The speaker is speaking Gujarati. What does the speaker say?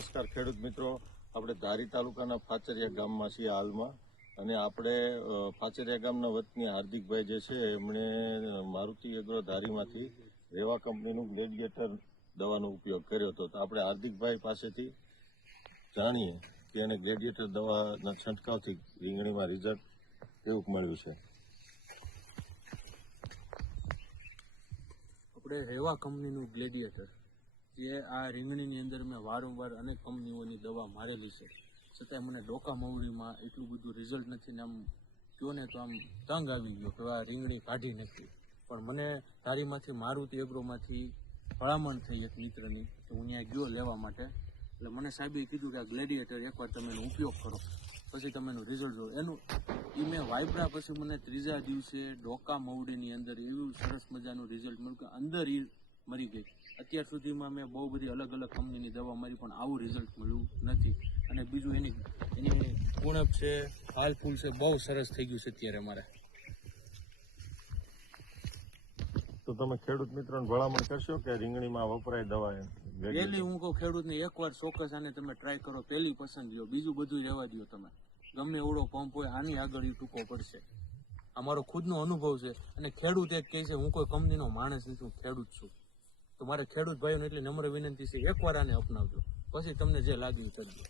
નમસ્કાર ખેડૂત મિત્રો, આપણે ધારી તાલુકાના ફાચરિયા ગામમાં છીએ હાલમાં. અને આપણે ફાચરિયા ગામના વતની હાર્દિકભાઈ જે છે એમણે મારુતિ એગ્રો ધારીમાંથી રેવા કંપનીનું ગ્લેડિયેટર દવાનો ઉપયોગ કર્યો હતો. તો આપણે હાર્દિકભાઈ પાસેથી જાણીએ કે એને ગ્લેડિયેટર દવાના છંટકાવથી રીંગણીમાં રિઝલ્ટ કેવું મળ્યું છે. આપણે રેવા કંપનીનું ગ્લેડિયેટર જે આ રીંગણીની અંદર મેં વારંવાર અનેક કંપનીઓની દવા મારેલી છે, છતાંય મને ડોકા મવડીમાં એટલું બધું રિઝલ્ટ નથી ને આમ કહો ને તો આમ તંગ આવી ગયો કે આ રીંગણી કાઢી નાખી. પણ મને તારીમાંથી મારુતિ એગ્રોમાંથી ભલામણ થઈ એક મિત્રની કે હું ત્યાં ગયો લેવા માટે, એટલે મને સાહેબે કીધું કે આ ગ્લેડિયેટર એકવાર તમે એનો ઉપયોગ કરો પછી તમે એનું રિઝલ્ટ જો. એનું એ મેં વાપર્યા પછી મને ત્રીજા દિવસે ડોકા મવડીની અંદર એવું સરસ મજાનું રિઝલ્ટ મળ્યું કે અંદર એ મરી ગઈ. અત્યાર સુધીમાં મેં બહુ બધી અલગ અલગ કંપનીની દવા મારી પણ આવું રિઝલ્ટ મળ્યું નથી. અને બીજું એની ઉણપ છે, હાલ ફૂલ છે, બહુ સરસ થઈ ગયું છે અત્યારે મારે. તો તમે ખેડૂત મિત્રોને ભલામણ કરશો કે રીંગણીમાં વપરાય દવા? પહેલી હું કહું ખેડૂતને એકવાર ચોક્કસ આને તમે ટ્રાય કરો, પહેલી પસંદ લો, બીજું બધું રહેવા દો. તમે ગમે એવડો પંપ હોય આની આગળ એ ટૂંકો પડશે. આ મારો ખુદનો અનુભવ છે. અને ખેડૂત એક કહે છે હું કોઈ કંપનીનો માણસ નથી, હું ખેડૂત છું. તો મારે ખેડૂત ભાઈઓને એટલી નમ્ર વિનંતી છે, એકવાર આને અપનાવજો, પછી તમને જે લાગે એ કરજો.